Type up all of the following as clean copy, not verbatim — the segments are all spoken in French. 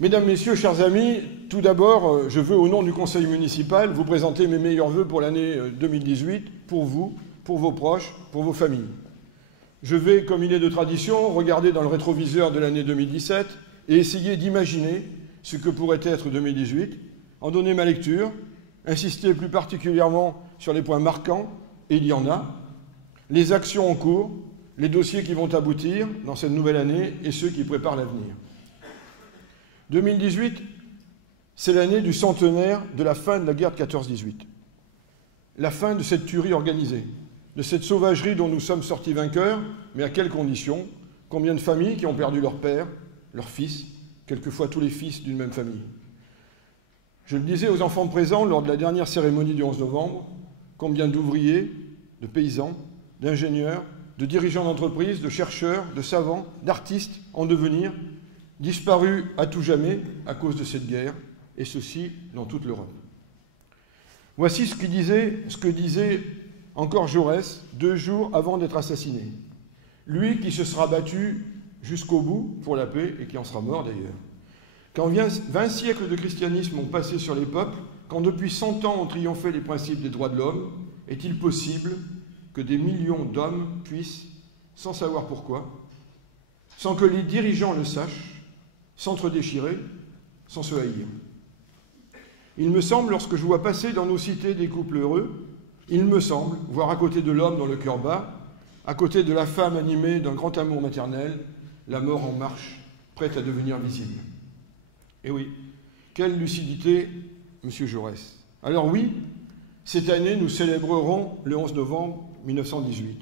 Mesdames, Messieurs, chers amis, tout d'abord, je veux, au nom du Conseil municipal, vous présenter mes meilleurs vœux pour l'année 2018, pour vous, pour vos proches, pour vos familles. Je vais, comme il est de tradition, regarder dans le rétroviseur de l'année 2017 et essayer d'imaginer ce que pourrait être 2018, en donner ma lecture, insister plus particulièrement sur les points marquants, et il y en a, les actions en cours, les dossiers qui vont aboutir dans cette nouvelle année et ceux qui préparent l'avenir. 2018, c'est l'année du centenaire de la fin de la guerre de 14-18. La fin de cette tuerie organisée, de cette sauvagerie dont nous sommes sortis vainqueurs, mais à quelles conditions? Combien de familles qui ont perdu leur père, leur fils, quelquefois tous les fils d'une même famille? Je le disais aux enfants présents lors de la dernière cérémonie du 11 novembre, combien d'ouvriers, de paysans, d'ingénieurs, de dirigeants d'entreprises, de chercheurs, de savants, d'artistes en devenir, disparus à tout jamais à cause de cette guerre, et ceci dans toute l'Europe. Voici ce que disait encore Jaurès 2 jours avant d'être assassiné. Lui qui se sera battu jusqu'au bout pour la paix et qui en sera mort d'ailleurs. Quand 20 siècles de christianisme ont passé sur les peuples, quand depuis 100 ans ont triomphé les principes des droits de l'homme, est-il possible que des millions d'hommes puissent, sans savoir pourquoi, sans que les dirigeants le sachent, s'entre-déchirer, sans se haïr? Il me semble, lorsque je vois passer dans nos cités des couples heureux, il me semble voir à côté de l'homme dont le cœur bat, à côté de la femme animée d'un grand amour maternel, la mort en marche, prête à devenir visible. Et oui, quelle lucidité, monsieur Jaurès. Alors oui, cette année, nous célébrerons le 11 novembre 1918,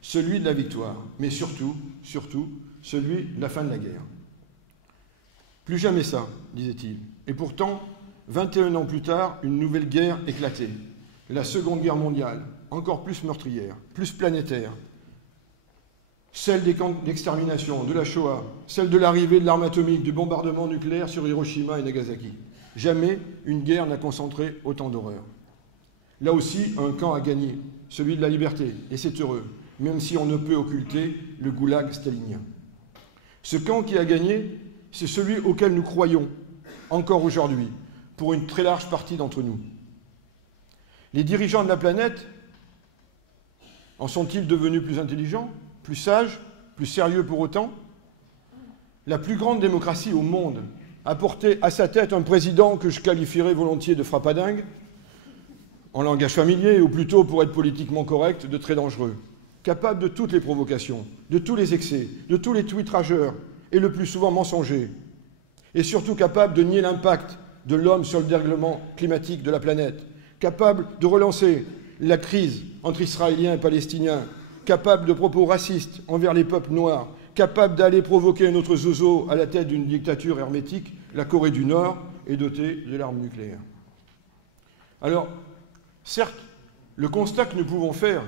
celui de la victoire, mais surtout, celui de la fin de la guerre. Plus jamais ça, disait-il. Et pourtant, 21 ans plus tard, une nouvelle guerre éclatait. La Seconde Guerre mondiale, encore plus meurtrière, plus planétaire. Celle des camps d'extermination, de la Shoah, celle de l'arrivée de l'arme atomique, du bombardement nucléaire sur Hiroshima et Nagasaki. Jamais une guerre n'a concentré autant d'horreur. Là aussi, un camp a gagné, celui de la liberté, et c'est heureux, même si on ne peut occulter le goulag stalinien. Ce camp qui a gagné, c'est celui auquel nous croyons, encore aujourd'hui, pour une très large partie d'entre nous. Les dirigeants de la planète en sont-ils devenus plus intelligents, plus sages, plus sérieux pour autant? La plus grande démocratie au monde a porté à sa tête un président que je qualifierais volontiers de frappadingue, en langage familier, ou plutôt, pour être politiquement correct, de très dangereux, capable de toutes les provocations, de tous les excès, de tous les tweetrageurs, et le plus souvent mensonger, et surtout capable de nier l'impact de l'homme sur le dérèglement climatique de la planète, capable de relancer la crise entre Israéliens et Palestiniens, capable de propos racistes envers les peuples noirs, capable d'aller provoquer un autre zozo à la tête d'une dictature hermétique, la Corée du Nord, et doté de l'arme nucléaire. Alors, certes, le constat que nous pouvons faire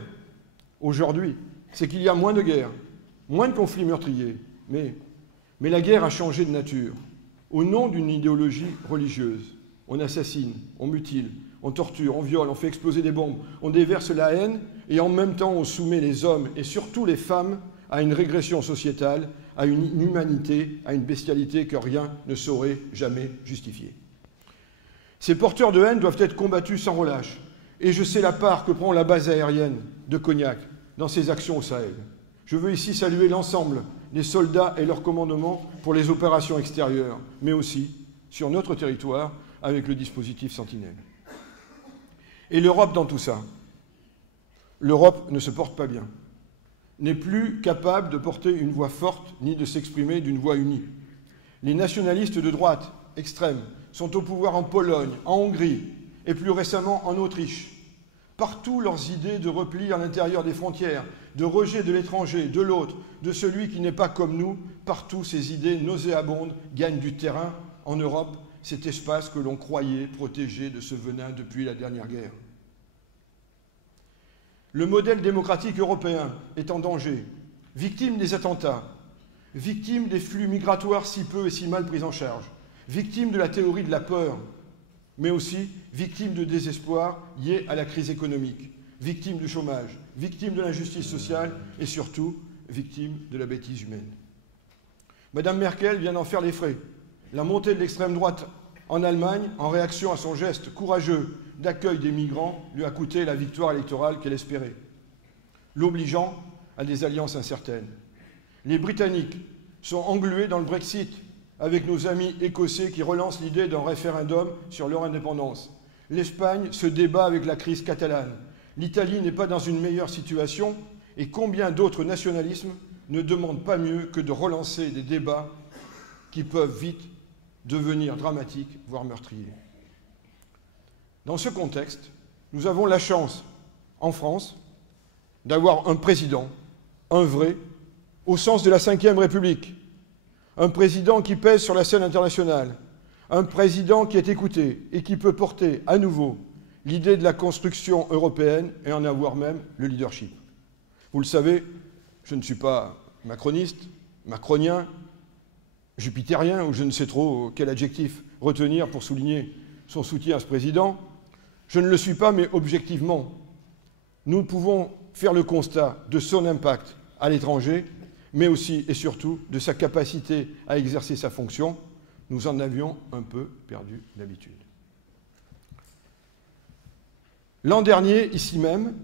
aujourd'hui, c'est qu'il y a moins de guerres, moins de conflits meurtriers, mais la guerre a changé de nature. Au nom d'une idéologie religieuse, on assassine, on mutile, on torture, on viole, on fait exploser des bombes, on déverse la haine et en même temps on soumet les hommes et surtout les femmes à une régression sociétale, à une inhumanité, à une bestialité que rien ne saurait jamais justifier. Ces porteurs de haine doivent être combattus sans relâche et je sais la part que prend la base aérienne de Cognac dans ses actions au Sahel. Je veux ici saluer l'ensemble des soldats et leur commandement pour les opérations extérieures, mais aussi sur notre territoire avec le dispositif Sentinelle. Et l'Europe dans tout ça? L'Europe ne se porte pas bien, n'est plus capable de porter une voix forte ni de s'exprimer d'une voix unie. Les nationalistes de droite extrême sont au pouvoir en Pologne, en Hongrie et plus récemment en Autriche. Partout, leurs idées de repli à l'intérieur des frontières, de rejet de l'étranger, de l'autre, de celui qui n'est pas comme nous, partout ces idées nauséabondes gagnent du terrain en Europe, cet espace que l'on croyait protégé de ce venin depuis la dernière guerre. Le modèle démocratique européen est en danger, victime des attentats, victime des flux migratoires si peu et si mal pris en charge, victime de la théorie de la peur, mais aussi victime de désespoir lié à la crise économique, victime du chômage, victime de l'injustice sociale et surtout victime de la bêtise humaine. Madame Merkel vient d'en faire les frais. La montée de l'extrême droite en Allemagne, en réaction à son geste courageux d'accueil des migrants, lui a coûté la victoire électorale qu'elle espérait, l'obligeant à des alliances incertaines. Les Britanniques sont englués dans le Brexit, avec nos amis écossais qui relancent l'idée d'un référendum sur leur indépendance. L'Espagne se débat avec la crise catalane. L'Italie n'est pas dans une meilleure situation, et combien d'autres nationalismes ne demandent pas mieux que de relancer des débats qui peuvent vite devenir dramatiques, voire meurtriers. Dans ce contexte, nous avons la chance, en France, d'avoir un président, un vrai, au sens de la Ve République, un président qui pèse sur la scène internationale, un président qui est écouté et qui peut porter à nouveau l'idée de la construction européenne et en avoir même le leadership. Vous le savez, je ne suis pas macroniste, macronien, jupitérien, ou je ne sais trop quel adjectif retenir pour souligner son soutien à ce président. Je ne le suis pas, mais objectivement, nous pouvons faire le constat de son impact à l'étranger, mais aussi et surtout de sa capacité à exercer sa fonction. Nous en avions un peu perdu l'habitude. L'an dernier, ici même,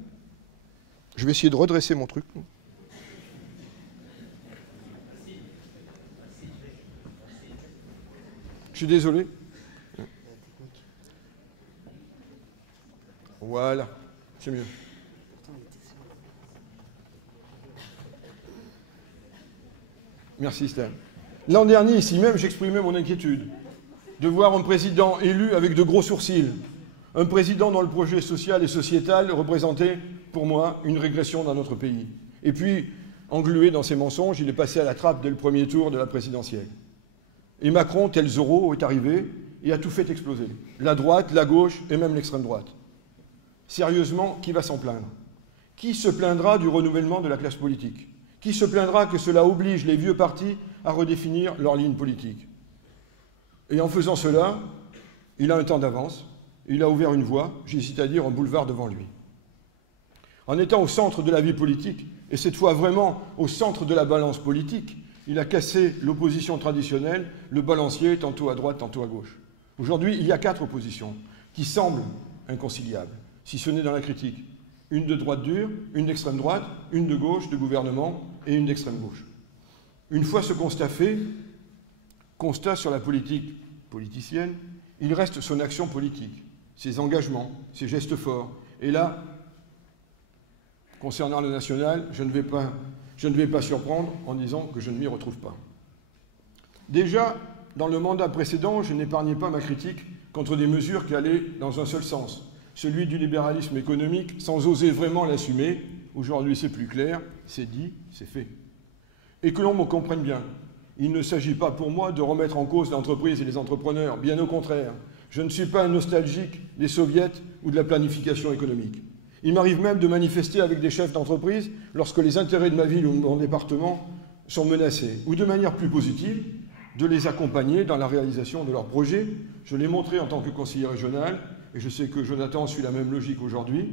je vais essayer de redresser mon truc. Je suis désolé. Voilà, c'est mieux. Merci Stan. L'an dernier, ici même, j'exprimais mon inquiétude de voir un président élu avec de gros sourcils, un président dont le projet social et sociétal représentait, pour moi, une régression dans notre pays. Et puis, englué dans ses mensonges, il est passé à la trappe dès le premier tour de la présidentielle. Et Macron, tel Zorro, est arrivé et a tout fait exploser. La droite, la gauche et même l'extrême droite. Sérieusement, qui va s'en plaindre? Qui se plaindra du renouvellement de la classe politique? Qui se plaindra que cela oblige les vieux partis à redéfinir leur ligne politique? Et en faisant cela, il a un temps d'avance, il a ouvert une voie, j'hésite à dire un boulevard devant lui. En étant au centre de la vie politique, et cette fois vraiment au centre de la balance politique, il a cassé l'opposition traditionnelle, le balancier tantôt à droite, tantôt à gauche. Aujourd'hui, il y a 4 oppositions qui semblent inconciliables, si ce n'est dans la critique. Une de droite dure, une d'extrême droite, une de gauche, de gouvernement, et une d'extrême gauche. Une fois ce constat fait, constat sur la politique politicienne, il reste son action politique, ses engagements, ses gestes forts. Et là, concernant le national, je ne vais pas surprendre en disant que je ne m'y retrouve pas. Déjà, dans le mandat précédent, je n'épargnais pas ma critique contre des mesures qui allaient dans un seul sens, celui du libéralisme économique, sans oser vraiment l'assumer. Aujourd'hui, c'est plus clair, c'est dit, c'est fait. Et que l'on me comprenne bien, il ne s'agit pas pour moi de remettre en cause l'entreprise et les entrepreneurs, bien au contraire. Je ne suis pas un nostalgique des soviets ou de la planification économique. Il m'arrive même de manifester avec des chefs d'entreprise lorsque les intérêts de ma ville ou de mon département sont menacés, ou de manière plus positive, de les accompagner dans la réalisation de leurs projets. Je l'ai montré en tant que conseiller régional, et je sais que Jonathan suit la même logique aujourd'hui.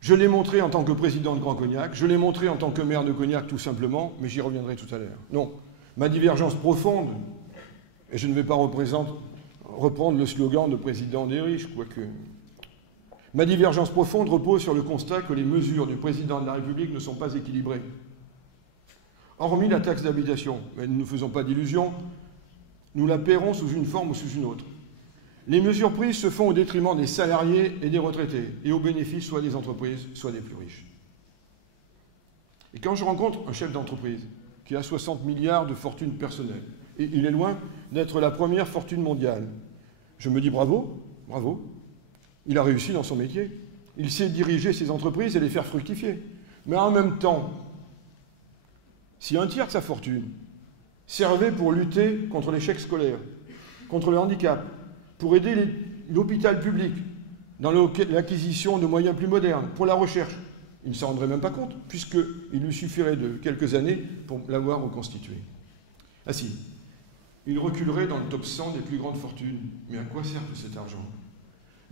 Je l'ai montré en tant que président de Grand Cognac, je l'ai montré en tant que maire de Cognac tout simplement, mais j'y reviendrai tout à l'heure. Non, ma divergence profonde, et je ne vais pas reprendre le slogan de président des riches, quoique... Ma divergence profonde repose sur le constat que les mesures du président de la République ne sont pas équilibrées. Hormis la taxe d'habitation, mais ne nous faisons pas d'illusions, nous la paierons sous une forme ou sous une autre. Les mesures prises se font au détriment des salariés et des retraités, et au bénéfice soit des entreprises, soit des plus riches. Et quand je rencontre un chef d'entreprise qui a 60 milliards de fortune personnelle, et il est loin d'être la première fortune mondiale, je me dis bravo, bravo, il a réussi dans son métier. Il sait diriger ses entreprises et les faire fructifier. Mais en même temps, si un tiers de sa fortune servait pour lutter contre l'échec scolaire, contre le handicap, pour aider l'hôpital public dans l'acquisition de moyens plus modernes, pour la recherche, il ne s'en rendrait même pas compte, puisqu'il lui suffirait de quelques années pour l'avoir reconstitué. Ah si, il reculerait dans le top 100 des plus grandes fortunes. Mais à quoi sert tout cet argent?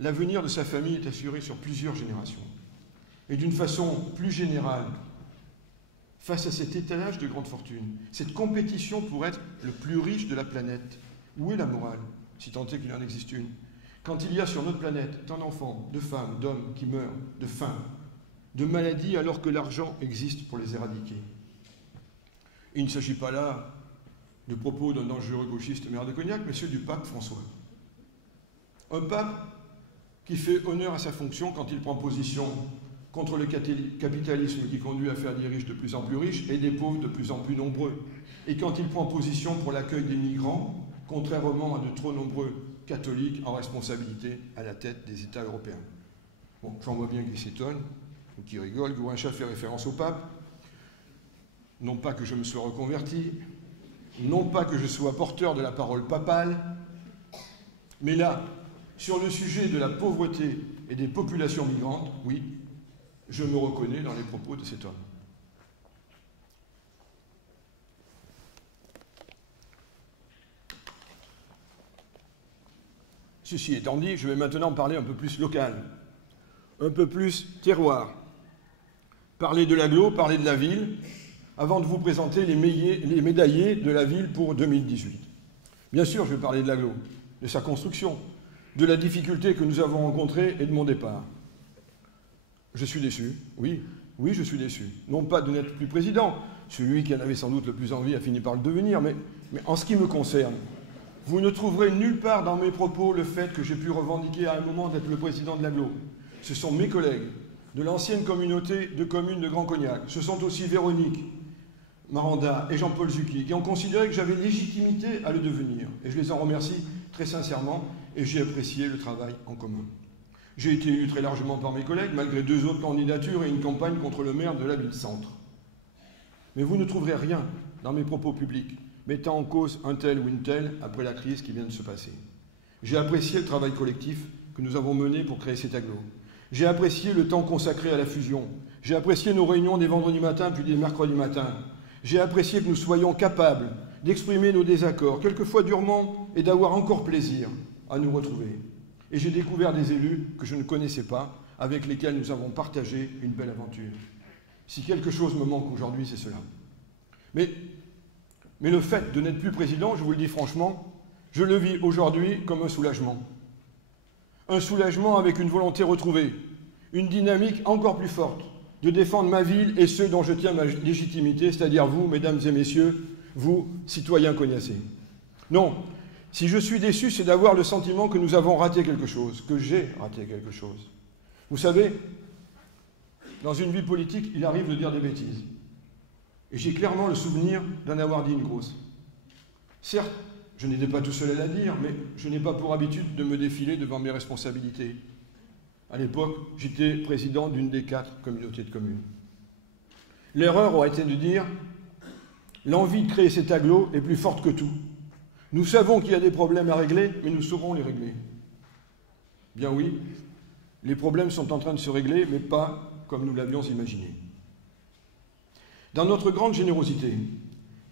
L'avenir de sa famille est assuré sur plusieurs générations. Et d'une façon plus générale, face à cet étalage de grandes fortunes, cette compétition pour être le plus riche de la planète, où est la morale, si tant est qu'il en existe une? Quand il y a sur notre planète tant d'enfants, de femmes, d'hommes qui meurent de faim, de maladies, alors que l'argent existe pour les éradiquer. Il ne s'agit pas là de propos d'un dangereux gauchiste maire de Cognac, mais ceux du pape François. Un pape qui fait honneur à sa fonction quand il prend position contre le capitalisme qui conduit à faire des riches de plus en plus riches et des pauvres de plus en plus nombreux, et quand il prend position pour l'accueil des migrants, contrairement à de trop nombreux catholiques en responsabilité à la tête des États européens. Bon, j'en vois bien qui s'étonnent, ou qui rigolent, Gourinchas fait référence au pape. Non pas que je me sois reconverti, non pas que je sois porteur de la parole papale, mais là, sur le sujet de la pauvreté et des populations migrantes, oui, je me reconnais dans les propos de cet homme. Ceci étant dit, je vais maintenant parler un peu plus local, un peu plus terroir. Parler de l'agglo, parler de la ville, avant de vous présenter les médaillés de la ville pour 2018. Bien sûr, je vais parler de l'agglo, de sa construction, de la difficulté que nous avons rencontrée et de mon départ. Je suis déçu, oui, je suis déçu. Non pas de n'être plus président, celui qui en avait sans doute le plus envie a fini par le devenir, mais en ce qui me concerne, vous ne trouverez nulle part dans mes propos le fait que j'ai pu revendiquer à un moment d'être le président de l'agglo. Ce sont mes collègues de l'ancienne communauté de communes de Grand Cognac. Ce sont aussi Véronique Maranda et Jean-Paul Zucchi qui ont considéré que j'avais légitimité à le devenir. Et je les en remercie très sincèrement et j'ai apprécié le travail en commun. J'ai été élu très largement par mes collègues, malgré 2 autres candidatures et une campagne contre le maire de la ville-centre. Mais vous ne trouverez rien dans mes propos publics mettant en cause un tel ou une telle après la crise qui vient de se passer. J'ai apprécié le travail collectif que nous avons mené pour créer cet agglo. J'ai apprécié le temps consacré à la fusion. J'ai apprécié nos réunions des vendredis matins puis des mercredis matins. J'ai apprécié que nous soyons capables d'exprimer nos désaccords, quelquefois durement, et d'avoir encore plaisir à nous retrouver. Et j'ai découvert des élus que je ne connaissais pas, avec lesquels nous avons partagé une belle aventure. Si quelque chose me manque aujourd'hui, c'est cela. Mais le fait de n'être plus président, je vous le dis franchement, je le vis aujourd'hui comme un soulagement. Un soulagement avec une volonté retrouvée, une dynamique encore plus forte de défendre ma ville et ceux dont je tiens ma légitimité, c'est-à-dire vous, mesdames et messieurs, vous, citoyens cognassais. Non, si je suis déçu, c'est d'avoir le sentiment que nous avons raté quelque chose, que j'ai raté quelque chose. Vous savez, dans une vie politique, il arrive de dire des bêtises. Et j'ai clairement le souvenir d'en avoir dit une grosse. Certes, je n'étais pas tout seul à la dire, mais je n'ai pas pour habitude de me défiler devant mes responsabilités. À l'époque, j'étais président d'une des 4 communautés de communes. L'erreur aurait été de dire « l'envie de créer cet agglo est plus forte que tout. Nous savons qu'il y a des problèmes à régler, mais nous saurons les régler. » Bien oui, les problèmes sont en train de se régler, mais pas comme nous l'avions imaginé. Dans notre grande générosité,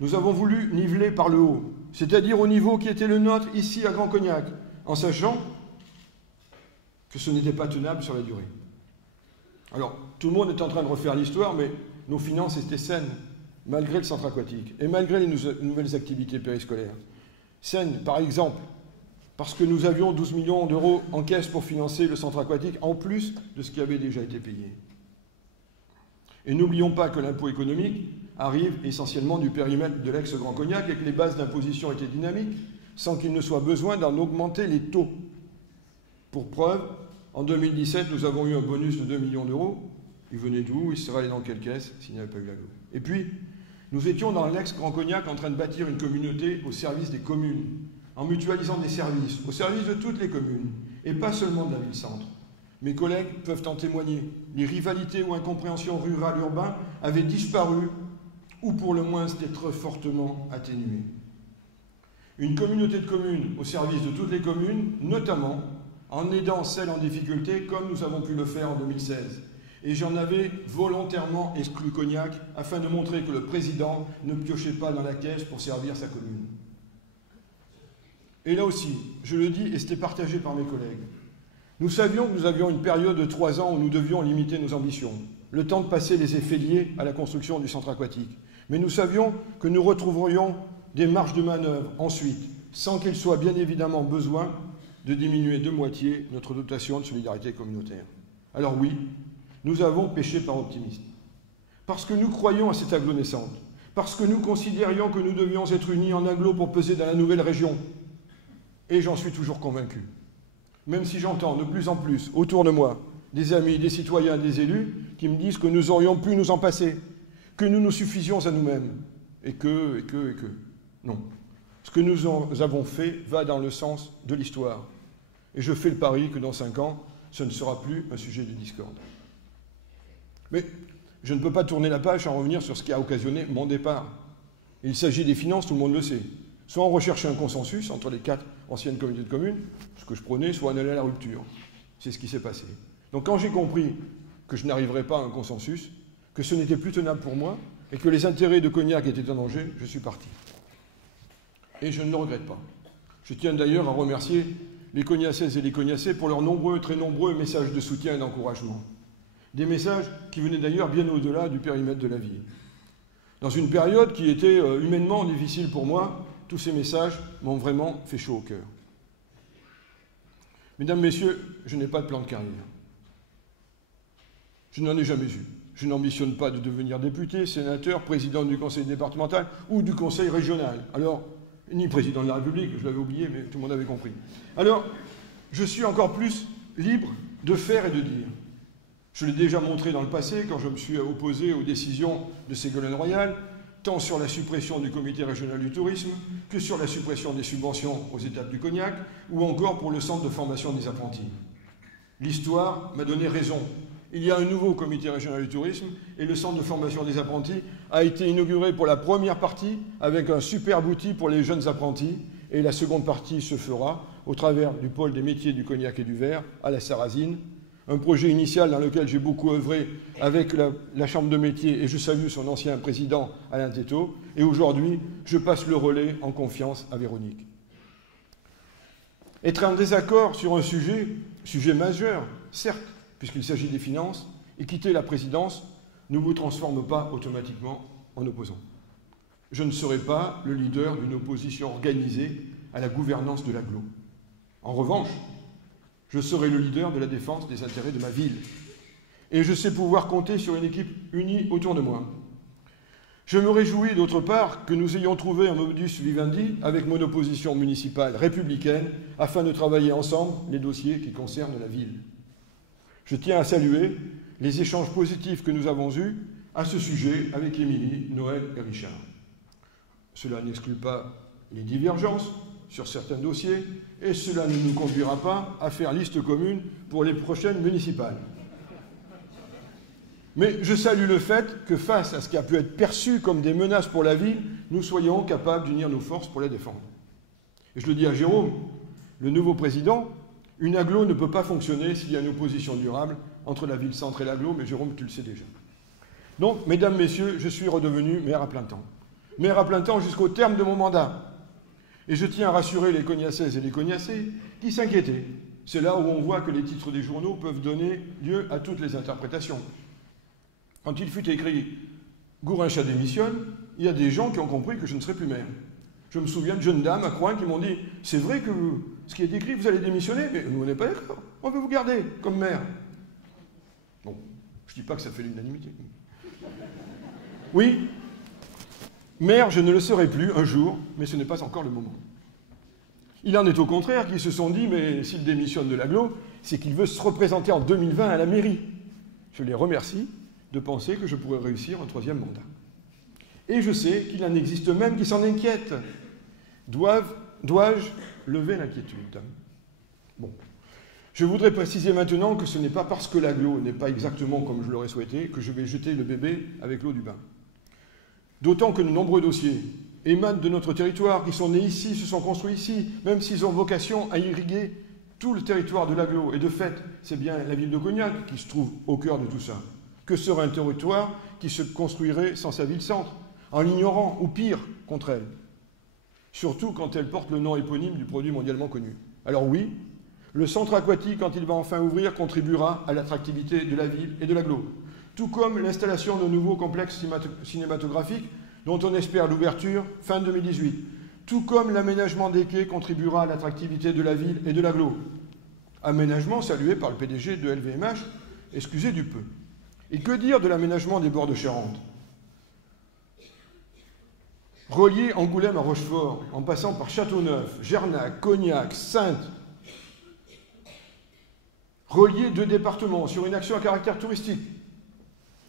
nous avons voulu niveler par le haut, c'est-à-dire au niveau qui était le nôtre ici à Grand Cognac, en sachant que ce n'était pas tenable sur la durée. Alors, tout le monde est en train de refaire l'histoire, mais nos finances étaient saines, malgré le centre aquatique, et malgré les nouvelles activités périscolaires. Saines, par exemple, parce que nous avions 12 millions d'euros en caisse pour financer le centre aquatique, en plus de ce qui avait déjà été payé. Et n'oublions pas que l'impôt économique arrive essentiellement du périmètre de l'ex-Grand Cognac et que les bases d'imposition étaient dynamiques, sans qu'il ne soit besoin d'en augmenter les taux. Pour preuve, en 2017, nous avons eu un bonus de 2 millions d'euros. Il venait d'où? Il serait allé dans quelle caisse s'il n'y avait pas eu l'agglo? Et puis, nous étions dans l'ex-Grand Cognac en train de bâtir une communauté au service des communes, en mutualisant des services, au service de toutes les communes, et pas seulement de la ville-centre. Mes collègues peuvent en témoigner. Les rivalités ou incompréhensions rurales-urbains avaient disparu, ou pour le moins s'étaient très fortement atténuées. Une communauté de communes au service de toutes les communes, notamment en aidant celles en difficulté, comme nous avons pu le faire en 2016. Et j'en avais volontairement exclu Cognac, afin de montrer que le président ne piochait pas dans la caisse pour servir sa commune. Et là aussi, je le dis, et c'était partagé par mes collègues, nous savions que nous avions une période de 3 ans où nous devions limiter nos ambitions. le temps de passer les effets liés à la construction du centre aquatique. Mais nous savions que nous retrouverions des marges de manœuvre ensuite, sans qu'il soit bien évidemment besoin de diminuer de moitié notre dotation de solidarité communautaire. Alors oui, nous avons péché par optimisme. Parce que nous croyons à cette agglo naissante, parce que nous considérions que nous devions être unis en agglo pour peser dans la nouvelle région. Et j'en suis toujours convaincu. Même si j'entends de plus en plus autour de moi des amis, des citoyens, des élus qui me disent que nous aurions pu nous en passer, que nous nous suffisions à nous-mêmes, et que. Non. Ce que nous avons fait va dans le sens de l'histoire. Et je fais le pari que dans 5 ans, ce ne sera plus un sujet de discorde. Mais je ne peux pas tourner la page sans revenir sur ce qui a occasionné mon départ. Il s'agit des finances, tout le monde le sait. Soit on recherchait un consensus entre les 4 anciennes communautés de communes, ce que je prenais, soit on allait à la rupture. C'est ce qui s'est passé. Donc quand j'ai compris que je n'arriverais pas à un consensus, que ce n'était plus tenable pour moi, et que les intérêts de Cognac étaient en danger, je suis parti. Et je ne le regrette pas. Je tiens d'ailleurs à remercier les Cognacaises et les Cognacais pour leurs nombreux, très nombreux messages de soutien et d'encouragement. Des messages qui venaient d'ailleurs bien au-delà du périmètre de la ville. Dans une période qui était humainement difficile pour moi, tous ces messages m'ont vraiment fait chaud au cœur. Mesdames, Messieurs, je n'ai pas de plan de carrière. Je n'en ai jamais eu. Je n'ambitionne pas de devenir député, sénateur, président du conseil départemental ou du conseil régional. Alors, ni président de la République, je l'avais oublié, mais tout le monde avait compris. Alors, je suis encore plus libre de faire et de dire. Je l'ai déjà montré dans le passé quand je me suis opposé aux décisions de Ségolène Royal, tant sur la suppression du comité régional du tourisme que sur la suppression des subventions aux étapes du Cognac ou encore pour le centre de formation des apprentis. L'histoire m'a donné raison. Il y a un nouveau comité régional du tourisme et le centre de formation des apprentis a été inauguré pour la première partie avec un superbe outil pour les jeunes apprentis et la seconde partie se fera au travers du pôle des métiers du Cognac et du verre à la Sarrazine, un projet initial dans lequel j'ai beaucoup œuvré avec la Chambre de métier et je salue son ancien président Alain Tétaux et aujourd'hui je passe le relais en confiance à Véronique. Être en désaccord sur un sujet majeur, certes, puisqu'il s'agit des finances, et quitter la présidence ne vous transforme pas automatiquement en opposant. Je ne serai pas le leader d'une opposition organisée à la gouvernance de l'agglo. En revanche, je serai le leader de la défense des intérêts de ma ville. Et je sais pouvoir compter sur une équipe unie autour de moi. Je me réjouis d'autre part que nous ayons trouvé un modus vivendi avec mon opposition municipale républicaine afin de travailler ensemble les dossiers qui concernent la ville. Je tiens à saluer les échanges positifs que nous avons eus à ce sujet avec Émilie, Noël et Richard. Cela n'exclut pas les divergences sur certains dossiers et cela ne nous conduira pas à faire liste commune pour les prochaines municipales. Mais je salue le fait que face à ce qui a pu être perçu comme des menaces pour la ville, nous soyons capables d'unir nos forces pour la défendre. Et je le dis à Jérôme, le nouveau président, une agglo ne peut pas fonctionner s'il y a une opposition durable entre la ville-centre et l'agglo, mais Jérôme, tu le sais déjà. Donc, mesdames, messieurs, je suis redevenu maire à plein temps. Maire à plein temps jusqu'au terme de mon mandat. Et je tiens à rassurer les Cognacaises et les Cognacais qui s'inquiétaient. C'est là où on voit que les titres des journaux peuvent donner lieu à toutes les interprétations. Quand il fut écrit « Gourinchas démissionne », il y a des gens qui ont compris que je ne serais plus maire. Je me souviens de jeunes dames à Croix qui m'ont dit « C'est vrai que ce qui est écrit, vous allez démissionner, mais nous, on n'est pas d'accord. On veut vous garder comme maire. » Bon, je ne dis pas que ça fait l'unanimité. Oui, maire, je ne le serai plus un jour, mais ce n'est pas encore le moment. Il en est au contraire qui se sont dit « Mais s'il démissionne de l'agglo, c'est qu'il veut se représenter en 2020 à la mairie. » Je les remercie de penser que je pourrais réussir un 3e mandat. Et je sais qu'il en existe même qui s'en inquiètent. Dois-je lever l'inquiétude? Bon. Je voudrais préciser maintenant que ce n'est pas parce que l'agglo n'est pas exactement comme je l'aurais souhaité que je vais jeter le bébé avec l'eau du bain. D'autant que de nombreux dossiers émanent de notre territoire, qui sont nés ici, se sont construits ici, même s'ils ont vocation à irriguer tout le territoire de l'agglo. Et de fait, c'est bien la ville de Cognac qui se trouve au cœur de tout ça. Que serait un territoire qui se construirait sans sa ville-centre, en l'ignorant, ou pire, contre elle? Surtout quand elle porte le nom éponyme du produit mondialement connu. Alors oui, le centre aquatique, quand il va enfin ouvrir, contribuera à l'attractivité de la ville et de l'agglo. tout comme l'installation de nouveaux complexes cinématographiques dont on espère l'ouverture fin 2018, tout comme l'aménagement des quais contribuera à l'attractivité de la ville et de l'agglo. Aménagement salué par le PDG de LVMH, excusez du peu. Et que dire de l'aménagement des bords de Charente? Relier Angoulême à Rochefort, en passant par Châteauneuf, Gernac, Cognac, Saintes, relier deux départements sur une action à caractère touristique.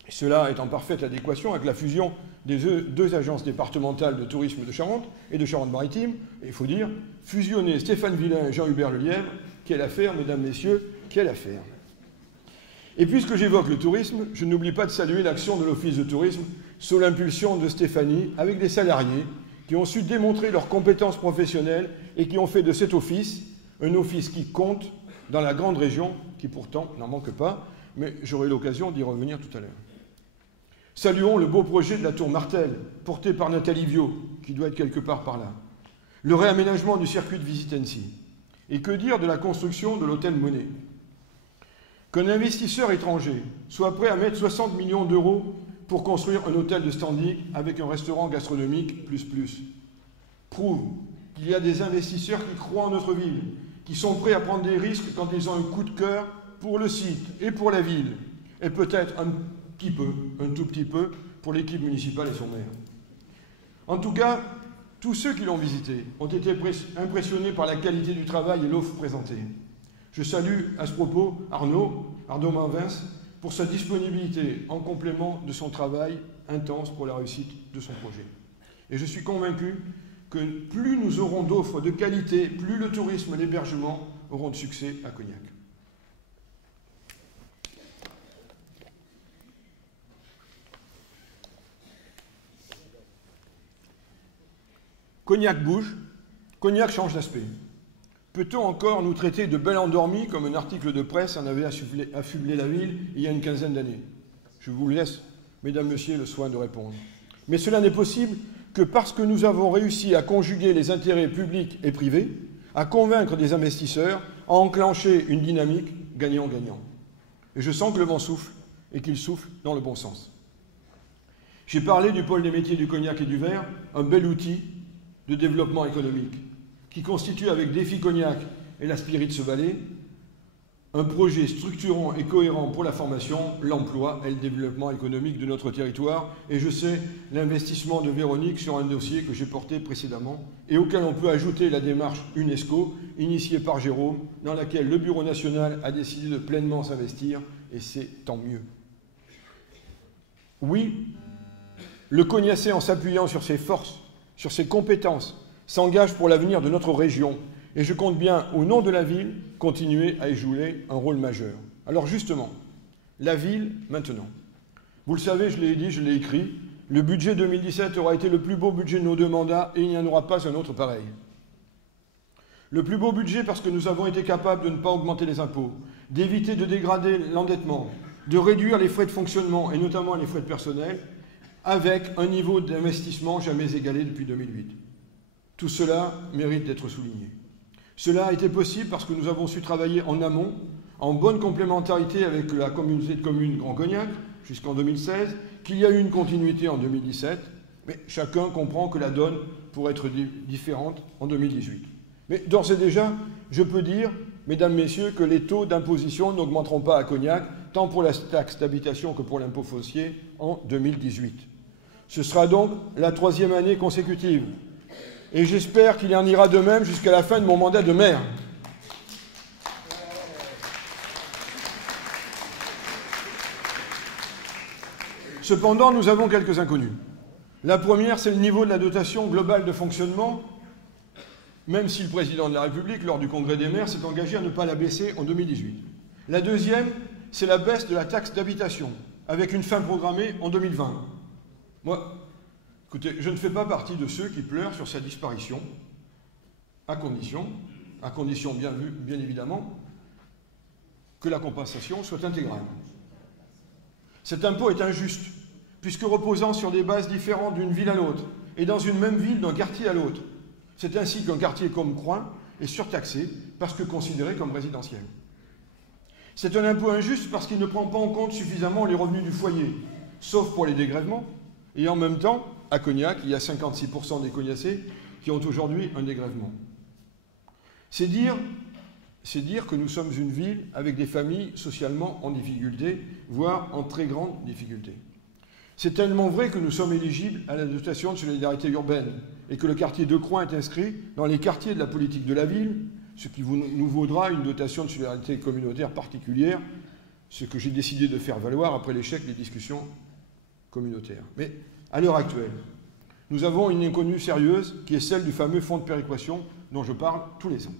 Et cela est en parfaite adéquation avec la fusion des deux agences départementales de tourisme de Charente et de Charente-Maritime. Et il faut dire, fusionner Stéphane Villain et Jean-Hubert Lelièvre, quelle affaire, mesdames, messieurs, quelle affaire. Et puisque j'évoque le tourisme, je n'oublie pas de saluer l'action de l'Office de tourisme sous l'impulsion de Stéphanie, avec des salariés qui ont su démontrer leurs compétences professionnelles et qui ont fait de cet office un office qui compte dans la grande région, qui pourtant n'en manque pas, mais j'aurai l'occasion d'y revenir tout à l'heure. Saluons le beau projet de la tour Martel, porté par Nathalie Viau, qui doit être quelque part par là. Le réaménagement du circuit de Visit Annecy. Et que dire de la construction de l'hôtel Monet? Qu'un investisseur étranger soit prêt à mettre 60 millions d'euros pour construire un hôtel de standing avec un restaurant gastronomique plus prouve qu'il y a des investisseurs qui croient en notre ville, qui sont prêts à prendre des risques quand ils ont un coup de cœur pour le site et pour la ville, et peut-être un tout petit peu, pour l'équipe municipale et son maire. En tout cas, tous ceux qui l'ont visité ont été impressionnés par la qualité du travail et l'offre présentée. Je salue à ce propos Arnaud Manvins pour sa disponibilité en complément de son travail intense pour la réussite de son projet. Et je suis convaincu que plus nous aurons d'offres de qualité, plus le tourisme et l'hébergement auront de succès à Cognac. Cognac bouge, Cognac change d'aspect. Peut-on encore nous traiter de bel endormi comme un article de presse en avait affublé la ville il y a une quinzaine d'années? Je vous laisse, mesdames, messieurs, le soin de répondre. Mais cela n'est possible que parce que nous avons réussi à conjuguer les intérêts publics et privés, à convaincre des investisseurs, à enclencher une dynamique gagnant-gagnant. Et je sens que le vent souffle et qu'il souffle dans le bon sens. J'ai parlé du pôle des métiers du cognac et du verre, un bel outil de développement économique, qui constitue avec Défi Cognac et la Spirits Vallée un projet structurant et cohérent pour la formation, l'emploi et le développement économique de notre territoire. Et je sais l'investissement de Véronique sur un dossier que j'ai porté précédemment et auquel on peut ajouter la démarche UNESCO, initiée par Jérôme, dans laquelle le Bureau national a décidé de pleinement s'investir, et c'est tant mieux. Oui, le Cognacais, en s'appuyant sur ses forces, sur ses compétences, s'engage pour l'avenir de notre région. Et je compte bien, au nom de la ville, continuer à y jouer un rôle majeur. Alors justement, la ville, maintenant. Vous le savez, je l'ai dit, je l'ai écrit, le budget 2017 aura été le plus beau budget de nos 2 mandats et il n'y en aura pas un autre pareil. Le plus beau budget parce que nous avons été capables de ne pas augmenter les impôts, d'éviter de dégrader l'endettement, de réduire les frais de fonctionnement et notamment les frais de personnel, avec un niveau d'investissement jamais égalé depuis 2008. Tout cela mérite d'être souligné. Cela a été possible parce que nous avons su travailler en amont, en bonne complémentarité avec la communauté de communes Grand Cognac, jusqu'en 2016, qu'il y a eu une continuité en 2017, mais chacun comprend que la donne pourrait être différente en 2018. Mais d'ores et déjà, je peux dire, mesdames, messieurs, que les taux d'imposition n'augmenteront pas à Cognac, tant pour la taxe d'habitation que pour l'impôt foncier, en 2018. Ce sera donc la 3e année consécutive. Et j'espère qu'il en ira de même jusqu'à la fin de mon mandat de maire. Cependant, nous avons quelques inconnues. La première, c'est le niveau de la dotation globale de fonctionnement, même si le président de la République, lors du congrès des maires, s'est engagé à ne pas la baisser en 2018. La deuxième, c'est la baisse de la taxe d'habitation, avec une fin programmée en 2020. Moi, écoutez, je ne fais pas partie de ceux qui pleurent sur sa disparition, à condition bien évidemment, que la compensation soit intégrale. Cet impôt est injuste, puisque reposant sur des bases différentes d'une ville à l'autre, et dans une même ville d'un quartier à l'autre. C'est ainsi qu'un quartier comme Croix est surtaxé, parce que considéré comme résidentiel. C'est un impôt injuste parce qu'il ne prend pas en compte suffisamment les revenus du foyer, sauf pour les dégrèvements. Et en même temps, à Cognac, il y a 56% des cognacés qui ont aujourd'hui un dégrèvement. C'est dire que nous sommes une ville avec des familles socialement en difficulté, voire en très grande difficulté. C'est tellement vrai que nous sommes éligibles à la dotation de solidarité urbaine et que le quartier de Croix est inscrit dans les quartiers de la politique de la ville, ce qui nous vaudra une dotation de solidarité communautaire particulière, ce que j'ai décidé de faire valoir après l'échec des discussions communautaires. Mais à l'heure actuelle, nous avons une inconnue sérieuse qui est celle du fameux fonds de péréquation dont je parle tous les ans.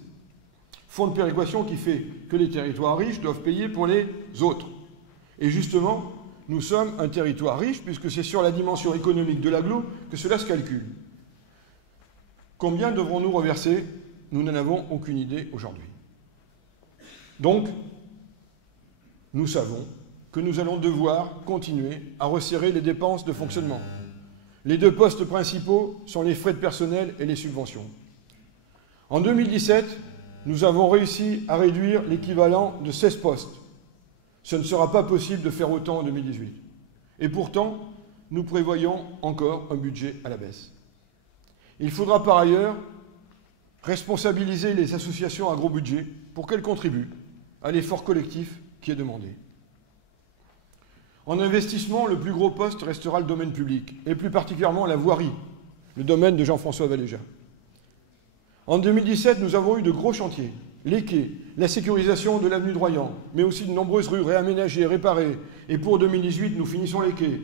Fonds de péréquation qui fait que les territoires riches doivent payer pour les autres. Et justement, nous sommes un territoire riche puisque c'est sur la dimension économique de l'agglo que cela se calcule. Combien devrons-nous reverser? Nous n'en avons aucune idée aujourd'hui. Donc, nous savons que nous allons devoir continuer à resserrer les dépenses de fonctionnement. Les deux postes principaux sont les frais de personnel et les subventions. En 2017, nous avons réussi à réduire l'équivalent de 16 postes. Ce ne sera pas possible de faire autant en 2018. Et pourtant, nous prévoyons encore un budget à la baisse. Il faudra par ailleurs responsabiliser les associations à gros budget pour qu'elles contribuent à l'effort collectif qui est demandé. En investissement, le plus gros poste restera le domaine public, et plus particulièrement la voirie, le domaine de Jean-François Valéja. En 2017, nous avons eu de gros chantiers, les quais, la sécurisation de l'avenue de Royan, mais aussi de nombreuses rues réaménagées, réparées. Et pour 2018, nous finissons les quais.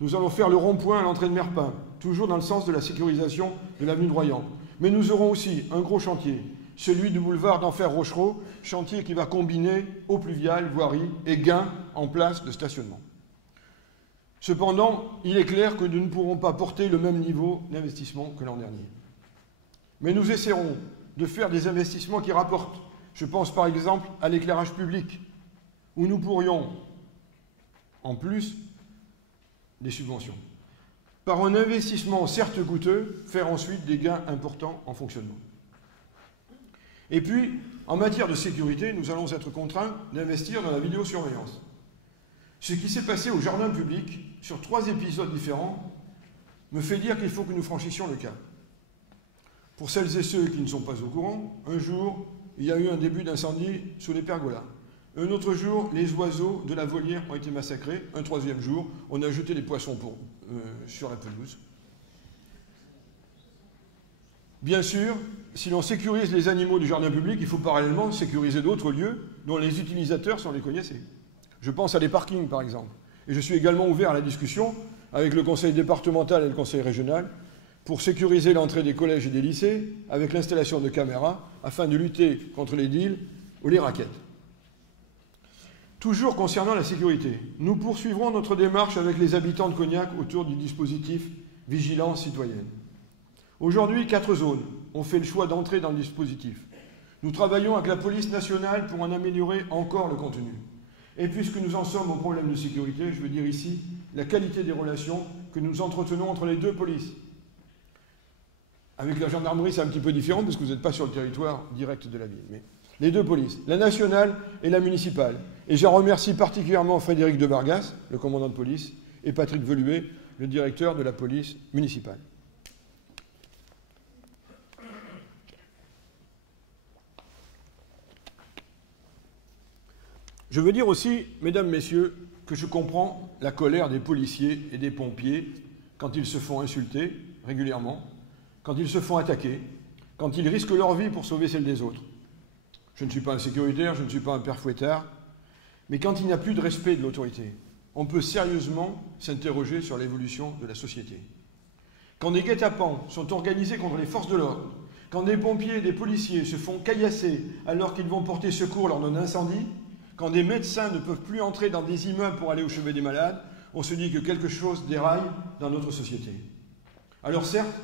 Nous allons faire le rond-point à l'entrée de Merpin, toujours dans le sens de la sécurisation de l'avenue de Royan. Mais nous aurons aussi un gros chantier, celui du boulevard d'Enfer Rochereau, chantier qui va combiner eau pluviale, voirie et gains en place de stationnement. Cependant, il est clair que nous ne pourrons pas porter le même niveau d'investissement que l'an dernier. Mais nous essaierons de faire des investissements qui rapportent. Je pense par exemple à l'éclairage public, où nous pourrions, en plus des subventions, par un investissement certes coûteux, faire ensuite des gains importants en fonctionnement. Et puis, en matière de sécurité, nous allons être contraints d'investir dans la vidéosurveillance. Ce qui s'est passé au jardin public, sur 3 épisodes différents, me fait dire qu'il faut que nous franchissions le cap. Pour celles et ceux qui ne sont pas au courant, un jour, il y a eu un début d'incendie sous les pergolas. Un autre jour, les oiseaux de la volière ont été massacrés. Un 3e jour, on a jeté des poissons sur la pelouse. Bien sûr, si l'on sécurise les animaux du jardin public, il faut parallèlement sécuriser d'autres lieux dont les utilisateurs sont les cognacés. Je pense à des parkings, par exemple. Et je suis également ouvert à la discussion avec le conseil départemental et le conseil régional pour sécuriser l'entrée des collèges et des lycées avec l'installation de caméras afin de lutter contre les deals ou les rackets. Toujours concernant la sécurité, nous poursuivrons notre démarche avec les habitants de Cognac autour du dispositif Vigilance citoyenne. Aujourd'hui, 4 zones ont fait le choix d'entrer dans le dispositif. Nous travaillons avec la police nationale pour en améliorer encore le contenu. Et puisque nous en sommes au problème de sécurité, je veux dire ici la qualité des relations que nous entretenons entre les 2 polices. Avec la gendarmerie, c'est un petit peu différent parce que vous n'êtes pas sur le territoire direct de la ville. Mais les 2 polices, la nationale et la municipale. Et j'en remercie particulièrement Frédéric de Vargas, le commandant de police, et Patrick Veluet, le directeur de la police municipale. Je veux dire aussi, mesdames, messieurs, que je comprends la colère des policiers et des pompiers quand ils se font insulter régulièrement, quand ils se font attaquer, quand ils risquent leur vie pour sauver celle des autres. Je ne suis pas un sécuritaire, je ne suis pas un père fouettard, mais quand il n'y a plus de respect de l'autorité, on peut sérieusement s'interroger sur l'évolution de la société. Quand des guet-apens sont organisés contre les forces de l'ordre, quand des pompiers et des policiers se font caillasser alors qu'ils vont porter secours lors d'un incendie, quand des médecins ne peuvent plus entrer dans des immeubles pour aller au chevet des malades, on se dit que quelque chose déraille dans notre société. Alors certes,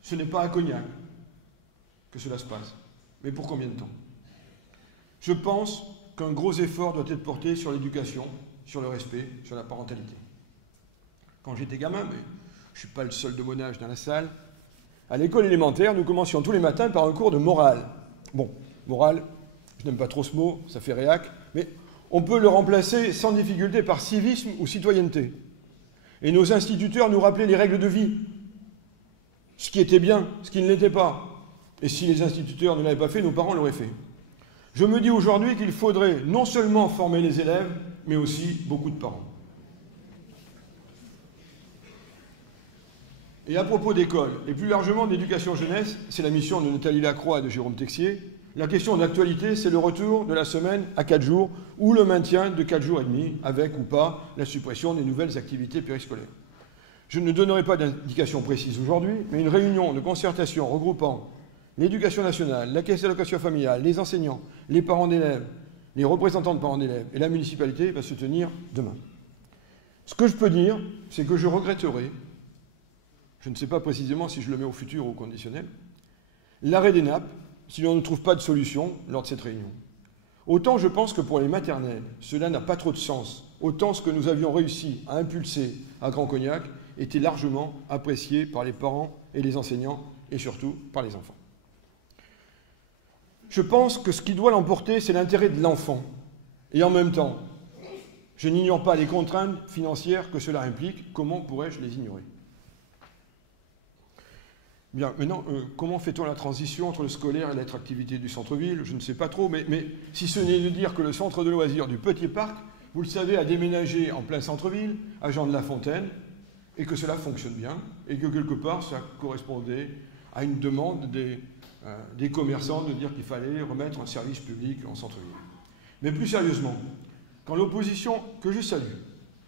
ce n'est pas à Cognac que cela se passe, mais pour combien de temps? Je pense qu'un gros effort doit être porté sur l'éducation, sur le respect, sur la parentalité. Quand j'étais gamin, mais je ne suis pas le seul de mon âge dans la salle, à l'école élémentaire, nous commencions tous les matins par un cours de morale. Bon, morale, je n'aime pas trop ce mot, ça fait réac, Mais on peut le remplacer sans difficulté par civisme ou citoyenneté. Et nos instituteurs nous rappelaient les règles de vie, ce qui était bien, ce qui ne l'était pas. Et si les instituteurs ne l'avaient pas fait, nos parents l'auraient fait. Je me dis aujourd'hui qu'il faudrait non seulement former les élèves, mais aussi beaucoup de parents. Et à propos d'école, et plus largement d'éducation jeunesse, c'est la mission de Nathalie Lacroix et de Jérôme Texier. La question d'actualité, c'est le retour de la semaine à 4 jours ou le maintien de 4 jours et demi, avec ou pas la suppression des nouvelles activités périscolaires. Je ne donnerai pas d'indication précise aujourd'hui, mais une réunion de concertation regroupant l'Éducation nationale, la Caisse d'allocation familiale, les enseignants, les parents d'élèves, les représentants de parents d'élèves et la municipalité va se tenir demain. Ce que je peux dire, c'est que je regretterai, je ne sais pas précisément si je le mets au futur ou au conditionnel, l'arrêt des nappes si l'on ne trouve pas de solution lors de cette réunion. Autant je pense que pour les maternelles, cela n'a pas trop de sens, autant ce que nous avions réussi à impulser à Grand Cognac était largement apprécié par les parents et les enseignants et surtout par les enfants. Je pense que ce qui doit l'emporter, c'est l'intérêt de l'enfant. Et en même temps, je n'ignore pas les contraintes financières que cela implique. Comment pourrais-je les ignorer ? Bien, maintenant, comment fait-on la transition entre le scolaire et l'attractivité du centre-ville? Je ne sais pas trop, mais si ce n'est de dire que le centre de loisirs du Petit Parc, vous le savez, a déménagé en plein centre-ville, à Jean-de-la-Fontaine, et que cela fonctionne bien, et que quelque part, ça correspondait à une demande des commerçants de dire qu'il fallait remettre un service public en centre-ville. Mais plus sérieusement, quand l'opposition, que je salue,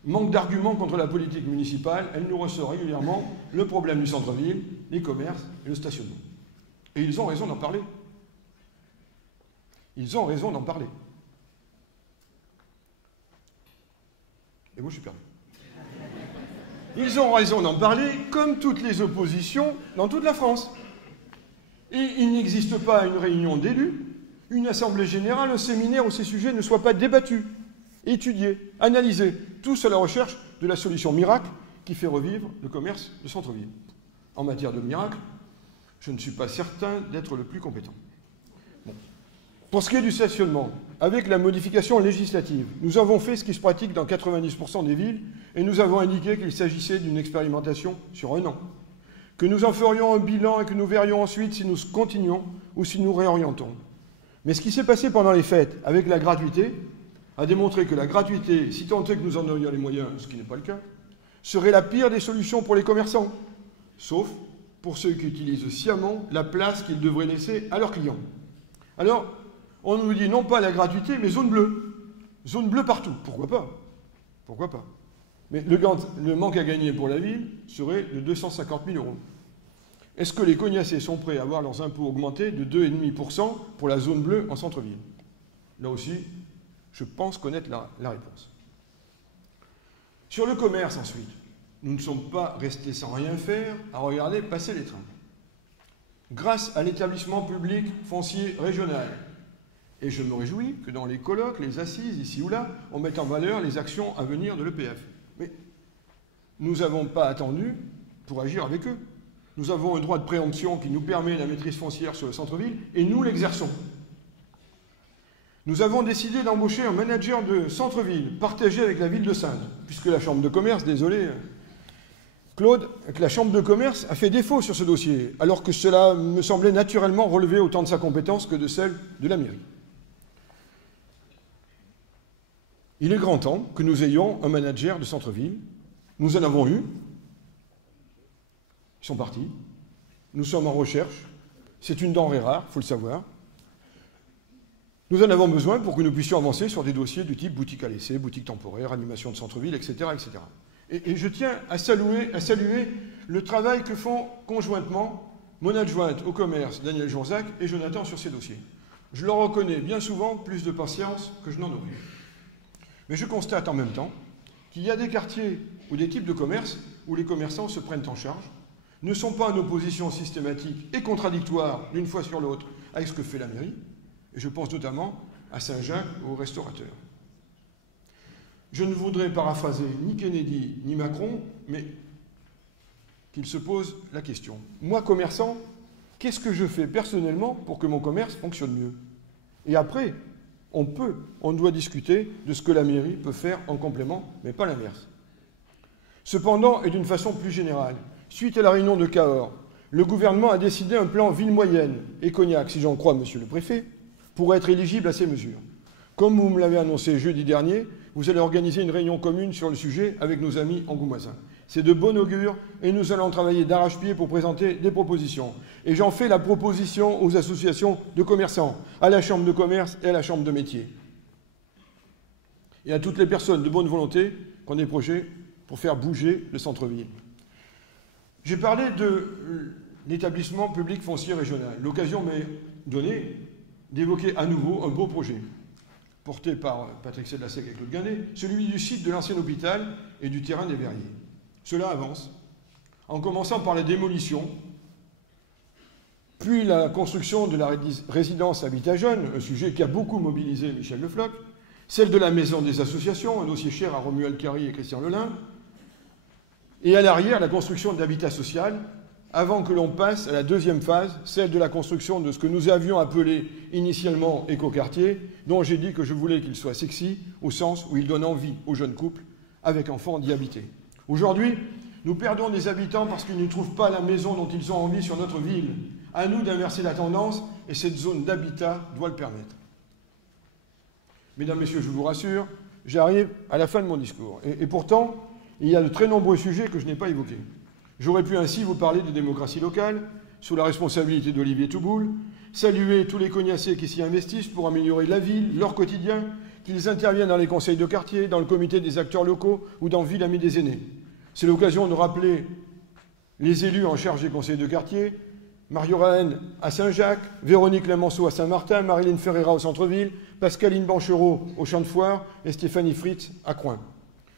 manque d'arguments contre la politique municipale, elle nous ressort régulièrement le problème du centre-ville, les commerces et le stationnement. Et ils ont raison d'en parler. Ils ont raison d'en parler. Et moi, je suis perdu. Ils ont raison d'en parler, comme toutes les oppositions dans toute la France. Et il n'existe pas une réunion d'élus, une assemblée générale, un séminaire où ces sujets ne soient pas débattus, étudiés, analysés, tous à la recherche de la solution miracle qui fait revivre le commerce de centre-ville. En matière de miracle, je ne suis pas certain d'être le plus compétent. Bon. Pour ce qui est du stationnement, avec la modification législative, nous avons fait ce qui se pratique dans 90% des villes et nous avons indiqué qu'il s'agissait d'une expérimentation sur 1 an, que nous en ferions un bilan et que nous verrions ensuite si nous continuons ou si nous réorientons. Mais ce qui s'est passé pendant les fêtes avec la gratuité a démontré que la gratuité, si tant est que nous en aurions les moyens, ce qui n'est pas le cas, serait la pire des solutions pour les commerçants, sauf pour ceux qui utilisent sciemment la place qu'ils devraient laisser à leurs clients. Alors, on nous dit non pas la gratuité, mais zone bleue. Zone bleue partout. Pourquoi pas? Pourquoi pas? Mais le manque à gagner pour la ville serait de 250 000 €. Est-ce que les Cognassais sont prêts à voir leurs impôts augmenter de 2,5% pour la zone bleue en centre-ville? Là aussi, je pense connaître la réponse. Sur le commerce, ensuite, nous ne sommes pas restés sans rien faire à regarder passer les trains. Grâce à l'établissement public foncier régional, et je me réjouis que dans les colloques, les assises, ici ou là, on mette en valeur les actions à venir de l'EPF. Mais nous n'avons pas attendu pour agir avec eux. Nous avons un droit de préemption qui nous permet la maîtrise foncière sur le centre-ville, et nous l'exerçons. Nous avons décidé d'embaucher un manager de centre-ville, partagé avec la ville de Saintes, puisque la Chambre de commerce, désolé, Claude, que la Chambre de commerce a fait défaut sur ce dossier, alors que cela me semblait naturellement relever autant de sa compétence que de celle de la mairie. Il est grand temps que nous ayons un manager de centre-ville. Nous en avons eu. Ils sont partis. Nous sommes en recherche. C'est une denrée rare, il faut le savoir. Nous en avons besoin pour que nous puissions avancer sur des dossiers du type boutique à l'essai, boutique temporaire, animation de centre-ville, etc., etc. Et je tiens à saluer le travail que font conjointement mon adjointe au commerce, Daniel Jourzac, et Jonathan sur ces dossiers. Je leur reconnais bien souvent plus de patience que je n'en aurais. Mais je constate en même temps qu'il y a des quartiers ou des types de commerce où les commerçants se prennent en charge, ne sont pas en opposition systématique et contradictoire d'une fois sur l'autre avec ce que fait la mairie, et je pense notamment à Saint-Jacques ou aux restaurateurs. Je ne voudrais paraphraser ni Kennedy ni Macron, mais qu'ils se posent la question. Moi, commerçant, qu'est-ce que je fais personnellement pour que mon commerce fonctionne mieux? Et après, on doit discuter de ce que la mairie peut faire en complément, mais pas l'inverse. Cependant, et d'une façon plus générale, suite à la réunion de Cahors, le gouvernement a décidé un plan ville moyenne et Cognac, si j'en crois monsieur le préfet, pour être éligible à ces mesures. Comme vous me l'avez annoncé jeudi dernier, vous allez organiser une réunion commune sur le sujet avec nos amis angoumoisins. C'est de bon augure et nous allons travailler d'arrache-pied pour présenter des propositions. Et j'en fais la proposition aux associations de commerçants, à la Chambre de commerce et à la Chambre de métier. Et à toutes les personnes de bonne volonté qui ont des projets pour faire bouger le centre-ville. J'ai parlé de l'établissement public foncier régional. L'occasion m'est donnée d'évoquer à nouveau un beau projet porté par Patrick Sedlacek et Claude Guindet, celui du site de l'ancien hôpital et du terrain des Verriers. Cela avance, en commençant par la démolition, puis la construction de la résidence Habitat Jeune, un sujet qui a beaucoup mobilisé Michel Le Floch, celle de la maison des associations, un dossier cher à Romuald Carry et Christian Lelin, et à l'arrière, la construction de l'habitat social, avant que l'on passe à la deuxième phase, celle de la construction de ce que nous avions appelé initialement écoquartier, dont j'ai dit que je voulais qu'il soit sexy, au sens où il donne envie aux jeunes couples avec enfants d'y habiter. Aujourd'hui, nous perdons des habitants parce qu'ils ne trouvent pas la maison dont ils ont envie sur notre ville. À nous d'inverser la tendance, et cette zone d'habitat doit le permettre. Mesdames, Messieurs, je vous rassure, j'arrive à la fin de mon discours. Et pourtant, il y a de très nombreux sujets que je n'ai pas évoqués. J'aurais pu ainsi vous parler de démocratie locale, sous la responsabilité d'Olivier Touboul, saluer tous les Cognassais qui s'y investissent pour améliorer la ville, leur quotidien, qu'ils interviennent dans les conseils de quartier, dans le comité des acteurs locaux ou dans Ville Amie des aînés. C'est l'occasion de rappeler les élus en charge des conseils de quartier, Mario Rahen à Saint-Jacques, Véronique Lamanceau à Saint-Martin, Marilyn Ferreira au centre-ville, Pascaline Banchereau au Champ de Foire et Stéphanie Fritz à Coin.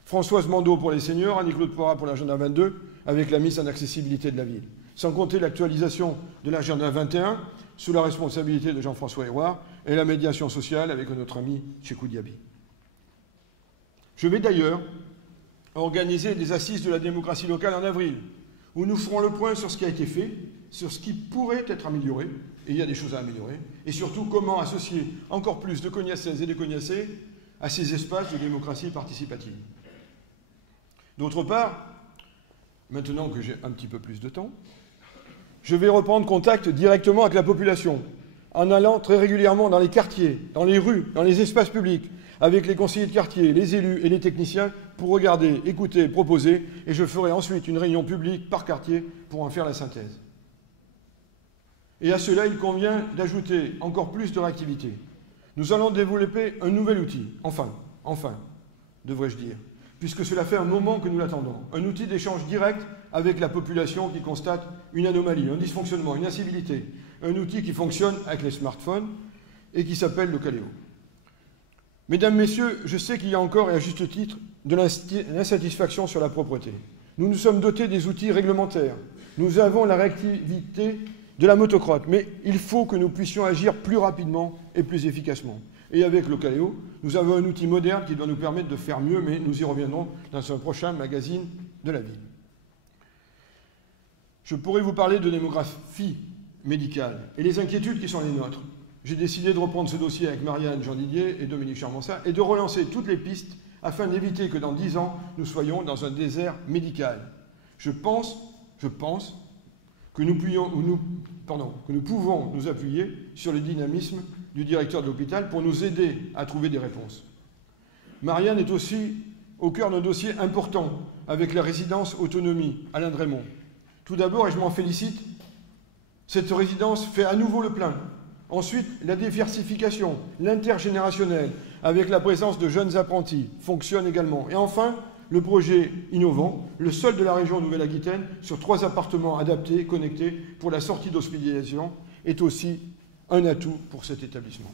Françoise Mandeau pour les seniors, Annie-Claude Porat pour l'agenda 22, avec la mise en accessibilité de la ville. Sans compter l'actualisation de l'agenda 21, sous la responsabilité de Jean-François Hérouard, et la médiation sociale avec notre ami Tchékou Diaby. Je vais d'ailleurs organiser des assises de la démocratie locale en avril, où nous ferons le point sur ce qui a été fait, sur ce qui pourrait être amélioré, et il y a des choses à améliorer, et surtout comment associer encore plus de Cognassaises et de Cognassais à ces espaces de démocratie participative. D'autre part, maintenant que j'ai un petit peu plus de temps, je vais reprendre contact directement avec la population, en allant très régulièrement dans les quartiers, dans les rues, dans les espaces publics, avec les conseillers de quartier, les élus et les techniciens, pour regarder, écouter, proposer, et je ferai ensuite une réunion publique par quartier pour en faire la synthèse. Et à cela, il convient d'ajouter encore plus de réactivité. Nous allons développer un nouvel outil, enfin, devrais-je dire, puisque cela fait un moment que nous l'attendons, un outil d'échange direct avec la population qui constate une anomalie, un dysfonctionnement, une incivilité, un outil qui fonctionne avec les smartphones et qui s'appelle le Caléo. Mesdames, Messieurs, je sais qu'il y a encore, et à juste titre, de l'insatisfaction sur la propreté. Nous nous sommes dotés des outils réglementaires. Nous avons la réactivité de la motocrotte, mais il faut que nous puissions agir plus rapidement et plus efficacement. Et avec le Caléo, nous avons un outil moderne qui doit nous permettre de faire mieux, mais nous y reviendrons dans un prochain magazine de la ville. Je pourrais vous parler de démographie médicale et les inquiétudes qui sont les nôtres. J'ai décidé de reprendre ce dossier avec Marianne Jean Didier et Dominique Charmensat et de relancer toutes les pistes afin d'éviter que dans 10 ans, nous soyons dans un désert médical. Je pense que nous pouvons nous appuyer sur le dynamisme du directeur de l'hôpital pour nous aider à trouver des réponses. Marianne est aussi au cœur d'un dossier important avec la résidence autonomie Alain Drémont. Tout d'abord, et je m'en félicite, cette résidence fait à nouveau le plein. Ensuite, la diversification, l'intergénérationnel, avec la présence de jeunes apprentis, fonctionne également. Et enfin, le projet innovant, le seul de la région Nouvelle-Aquitaine, sur 3 appartements adaptés, connectés, pour la sortie d'hospitalisation, est aussi un atout pour cet établissement.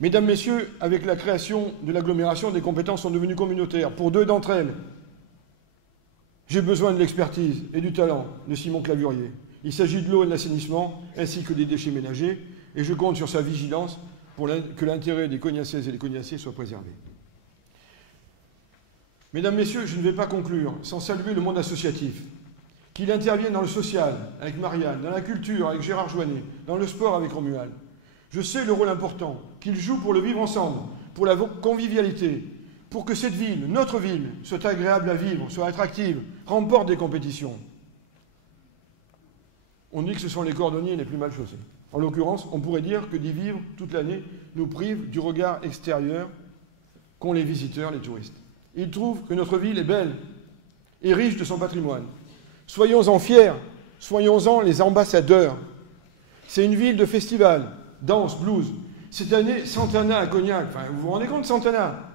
Mesdames, Messieurs, avec la création de l'agglomération, des compétences sont devenues communautaires. Pour 2 d'entre elles, j'ai besoin de l'expertise et du talent de Simon Clavurier. Il s'agit de l'eau et de l'assainissement, ainsi que des déchets ménagers, et je compte sur sa vigilance pour que l'intérêt des Cognassaises et des Cognassais soit préservé. Mesdames, Messieurs, je ne vais pas conclure sans saluer le monde associatif, qu'il intervienne dans le social avec Marianne, dans la culture avec Gérard Joannet, dans le sport avec Romuald. Je sais le rôle important qu'il joue pour le vivre ensemble, pour la convivialité, pour que cette ville, notre ville, soit agréable à vivre, soit attractive, remporte des compétitions. On dit que ce sont les cordonniers les plus mal chaussés. En l'occurrence, on pourrait dire que d'y vivre toute l'année nous prive du regard extérieur qu'ont les visiteurs, les touristes. Ils trouvent que notre ville est belle et riche de son patrimoine. Soyons-en fiers, soyons-en les ambassadeurs. C'est une ville de festivals, danse, blues. Cette année, Santana à Cognac. Enfin, vous vous rendez compte, Santana?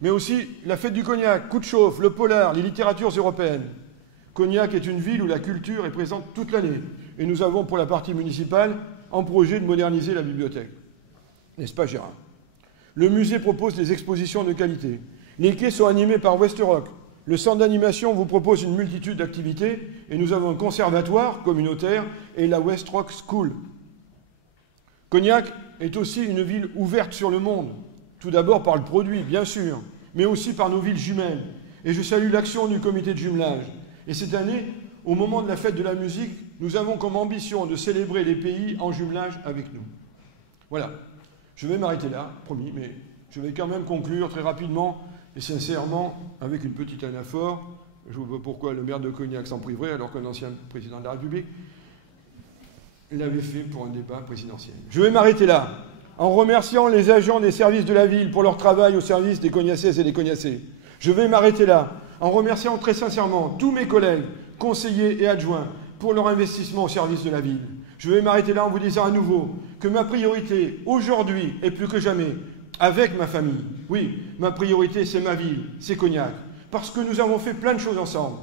Mais aussi la fête du Cognac, Coup de chauffe, le polar, les littératures européennes. Cognac est une ville où la culture est présente toute l'année. Et nous avons, pour la partie municipale, en projet de moderniser la bibliothèque. N'est-ce pas, Gérard? Le musée propose des expositions de qualité. Les quais sont animés par Westerock. Le centre d'animation vous propose une multitude d'activités. Et nous avons un conservatoire communautaire et la Westerock School. Cognac est aussi une ville ouverte sur le monde. Tout d'abord par le produit, bien sûr, mais aussi par nos villes jumelles. Et je salue l'action du comité de jumelage. Et cette année, au moment de la fête de la musique, nous avons comme ambition de célébrer les pays en jumelage avec nous. Voilà. Je vais m'arrêter là, promis, mais je vais quand même conclure très rapidement et sincèrement avec une petite anaphore. Je ne vois pas pourquoi le maire de Cognac s'en priverait alors qu'un ancien président de la République l'avait fait pour un débat présidentiel. Je vais m'arrêter là en remerciant les agents des services de la ville pour leur travail au service des Cognacaises et des Cognacais. Je vais m'arrêter là en remerciant très sincèrement tous mes collègues, conseillers et adjoints pour leur investissement au service de la ville. Je vais m'arrêter là en vous disant à nouveau que ma priorité aujourd'hui est plus que jamais avec ma famille. Oui, ma priorité c'est ma ville, c'est Cognac, parce que nous avons fait plein de choses ensemble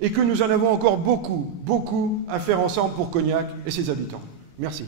et que nous en avons encore beaucoup à faire ensemble pour Cognac et ses habitants. Merci.